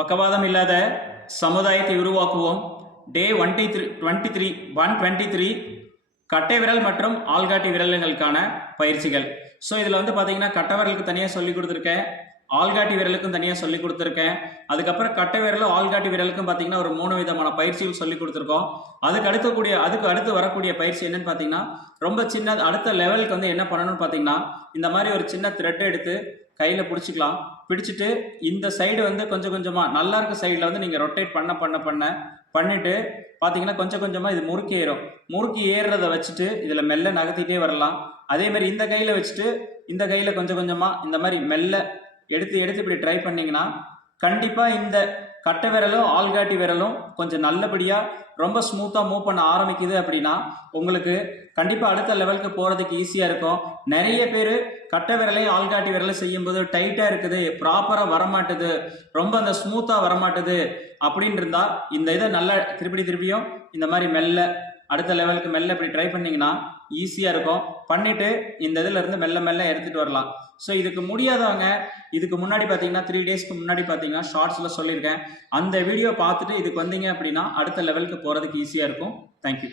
பக்கவாதம் இல்லாத சமுதாயத்தை உருவாக்குவோம். Day ஒன்டி three twenty three one twenty three கட்டை விரல் மற்றும் ஆள்காட்டி விரல்களுக்கான பயிற்சிகள். ஸோ இதில் வந்து பார்த்தீங்கன்னா கட்டை விரலுக்கு தனியாக சொல்லி கொடுத்துருக்கேன். ஆள்காட்டி விரலுக்கும் தனியாக சொல்லி கொடுத்துருக்கேன். அதுக்கப்புறம் கட்டை விரலும் ஆள்காட்டி விரலுக்கும் பார்த்தீங்கன்னா ஒரு மூணு விதமான பயிற்சிகள் சொல்லி கொடுத்துருக்கோம். அதுக்கு அடுக்கக்கூடிய அதுக்கு அடுத்து வரக்கூடிய பயிற்சி என்னன்னு பார்த்தீங்கன்னா ரொம்ப சின்ன அடுத்த லெவலுக்கு வந்து என்ன பண்ணணும்னு பார்த்தீங்கன்னா இந்த மாதிரி ஒரு சின்ன த்ரெட் எடுத்து கையில் பிடிச்சிக்கலாம். பிடிச்சிட்டு இந்த சைடு வந்து கொஞ்சம் கொஞ்சமாக நல்லா இருக்க சைடில் வந்து நீங்கள் ரொட்டேட் பண்ண பண்ண பண்ண பண்ணிவிட்டு பார்த்தீங்கன்னா கொஞ்சம் கொஞ்சமாக இது முறுக்கி ஏறும். முறுக்கி ஏறுறத வச்சுட்டு இதில் மெல்ல நகர்த்திட்டே வரலாம். அதேமாதிரி இந்த கையில் வச்சுட்டு இந்த கையில் கொஞ்சம் கொஞ்சமாக இந்த மாதிரி மெல்ல எடுத்து எடுத்து இப்படி ட்ரை பண்ணிங்கன்னா கண்டிப்பாக இந்த கட்டை விரலும் ஆள்காட்டி விரலும் கொஞ்சம் நல்லபடியாக ரொம்ப ஸ்மூத்தாக மூவ் பண்ண ஆரம்பிக்குது அப்படின்னா உங்களுக்கு கண்டிப்பாக அடுத்த லெவலுக்கு போகிறதுக்கு ஈஸியாக இருக்கும். நிறைய பேர் கட்டை விரலையும் ஆள்காட்டி விரலையும் செய்யும்போது டைட்டாக இருக்குது ப்ராப்பராக வரமாட்டுது ரொம்ப அந்த ஸ்மூத்தாக வரமாட்டுது அப்படின்னு இருந்தால் இந்த இதை நல்லா திருப்பி திருப்பியும் இந்த மாதிரி மெல்ல அடுத்த லெவலுக்கு மெல்ல இப்படி ட்ரை பண்ணிங்கன்னா ஈஸியாக இருக்கும். பண்ணிவிட்டு இந்த இதுல இருந்து மெல்ல மெல்ல எடுத்துகிட்டு வரலாம். ஸோ இதுக்கு முடியாதவங்க இதுக்கு முன்னாடி பார்த்தீங்கன்னா த்ரீ டேஸ்க்கு முன்னாடி பார்த்தீங்கன்னா ஷார்ட்ஸில் சொல்லியிருக்கேன். அந்த வீடியோ பார்த்துட்டு இதுக்கு வந்தீங்க அப்படின்னா அடுத்த லெவலுக்கு போகிறதுக்கு ஈஸியாக இருக்கும். தேங்க்யூ